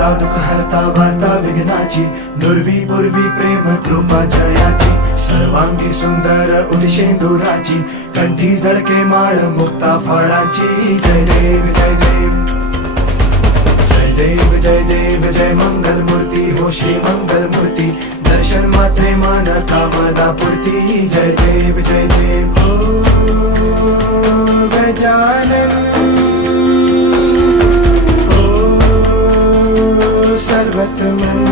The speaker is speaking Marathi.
दाता दुःख हरता वार्ता विघ्नाची, दुर्वी पूर्वी प्रेम कृपा जयाची, सर्वांगी सुंदर उदिशेंदुराची, कंठी जळके माळ मुक्ता फळाची. जय देव जय देव जय देव जय देव जय मंगल मूर्ती हो श्री मंगल मूर्ती, दर्शन मात्रे मान कामना पूर्ती. जय देव जय देव ओ गजानन ओ सर्वतमन